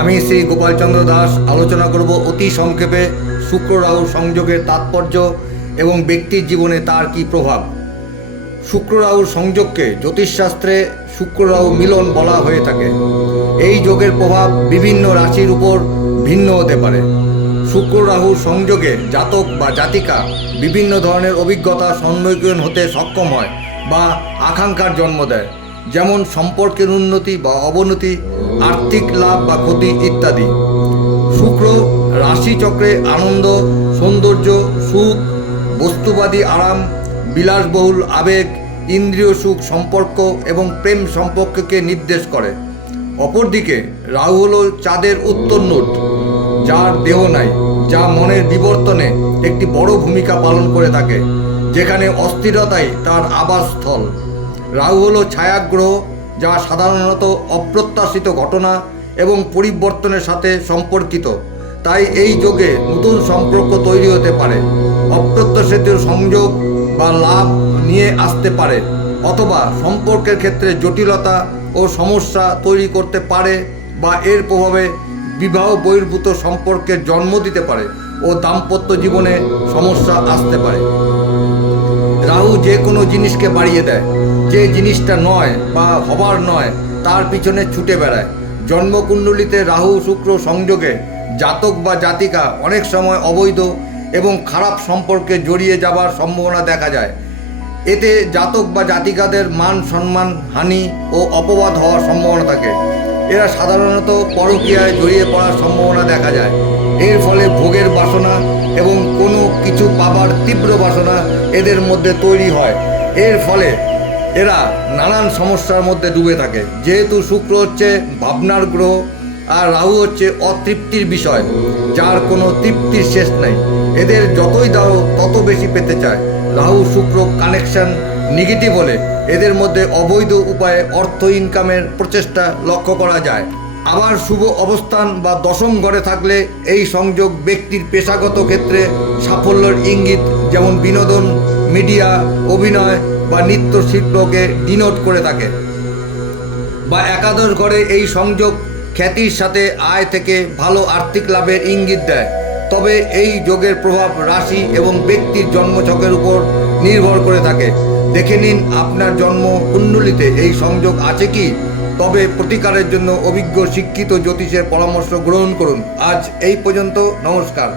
আমি শ্রী গোপালচন্দ্র দাস আলোচনা করব অতি সংক্ষেপে শুক্র রাহু সংযোগের তাৎপর্য এবং ব্যক্তির জীবনে তার কী প্রভাব। শুক্র রাহুর সংযোগকে জ্যোতিষশাস্ত্রে শুক্র রাহু মিলন বলা হয়ে থাকে। এই যোগের প্রভাব বিভিন্ন রাশির উপর ভিন্ন হতে পারে। শুক্র রাহুর সংযোগে জাতক বা জাতিকা বিভিন্ন ধরনের অভিজ্ঞতা সম্মুখীন হতে সক্ষম হয় বা আকাঙ্ক্ষার জন্ম দেয়, যেমন সম্পর্কের উন্নতি বা অবনতি, আর্থিক লাভ বা ক্ষতি ইত্যাদি। শুক্র রাশিচক্রে আনন্দ, সৌন্দর্য, সুখ, বস্তুবাদী আরাম, বিলাসবহুল আবেগ, ইন্দ্রিয় সুখ, সম্পর্ক এবং প্রেম সম্পর্ককে নির্দেশ করে। অপরদিকে রাহু হল চাঁদের উত্তর নোট, যার দেহ নাই, যা মনের বিবর্তনে একটি বড় ভূমিকা পালন করে থাকে, যেখানে অস্থিরতাই তার আবাসস্থল। রাহু হল ছায়াগ্রহ, যা সাধারণত অপ্রত্যাশিত ঘটনা এবং পরিবর্তনের সাথে সম্পর্কিত। তাই এই যোগে নতুন সম্পর্ক তৈরি হতে পারে, অপ্রত্যাশিত সংযোগ বা লাভ নিয়ে আসতে পারে, অথবা সম্পর্কের ক্ষেত্রে জটিলতা ও সমস্যা তৈরি করতে পারে, বা এর প্রভাবে বিবাহ বহির্ভূত সম্পর্কের জন্ম দিতে পারে ও দাম্পত্য জীবনে সমস্যা আসতে পারে। রাহু যে কোনো জিনিসকে বাড়িয়ে দেয়, যে জিনিসটা নয় বা হবার নয় তার পিছনে ছুটে বেড়ায়। জন্মকুণ্ডলিতে রাহু শুক্র সংযোগে জাতক বা জাতিকা অনেক সময় অবৈধ এবং খারাপ সম্পর্কে জড়িয়ে যাবার সম্ভাবনা দেখা যায়। এতে জাতক বা জাতিকাদের মান সম্মান হানি ও অপবাদ হওয়ার সম্ভাবনা থাকে। এরা সাধারণত পরকীয়ায় জড়িয়ে পড়ার সম্ভাবনা দেখা যায়। এর ফলে ভোগের বাসনা এবং কোনো কিছু পাবার তীব্র বাসনা এদের মধ্যে তৈরি হয়। এর ফলে এরা নানান সমস্যার মধ্যে ডুবে থাকে। যেহেতু শুক্র হচ্ছে ভাবনার গ্রহ আর রাহু হচ্ছে অতৃপ্তির বিষয়, যার কোনো তৃপ্তির শেষ নেই। এদের যতই দাও তত বেশি পেতে চায়। রাহু শুক্র কানেকশন নেগেটিভ হলে এদের মধ্যে অবৈধ উপায়ে অর্থ ইনকামের প্রচেষ্টা লক্ষ্য করা যায়। আবার শুভ অবস্থান বা দশম ঘরে থাকলে এই সংযোগ ব্যক্তির পেশাগত ক্ষেত্রে সাফল্যের ইঙ্গিত, যেমন বিনোদন, মিডিয়া, অভিনয় বা নৃত্যশিল্পকে ডিনোট করে থাকে। বা একাদশ ঘরে এই সংযোগ খ্যাতির সাথে আয় থেকে ভালো আর্থিক লাভের ইঙ্গিত দেয়। তবে এই যোগের প্রভাব রাশি এবং ব্যক্তির জন্মছকের উপর নির্ভর করে থাকে। দেখে নিন আপনার জন্ম কুণ্ডলিতে এই সংযোগ আছে কি। তবে প্রতিকারের জন্য অভিজ্ঞ শিক্ষিত জ্যোতিষের পরামর্শ গ্রহণ করুন। আজ এই পর্যন্ত, নমস্কার।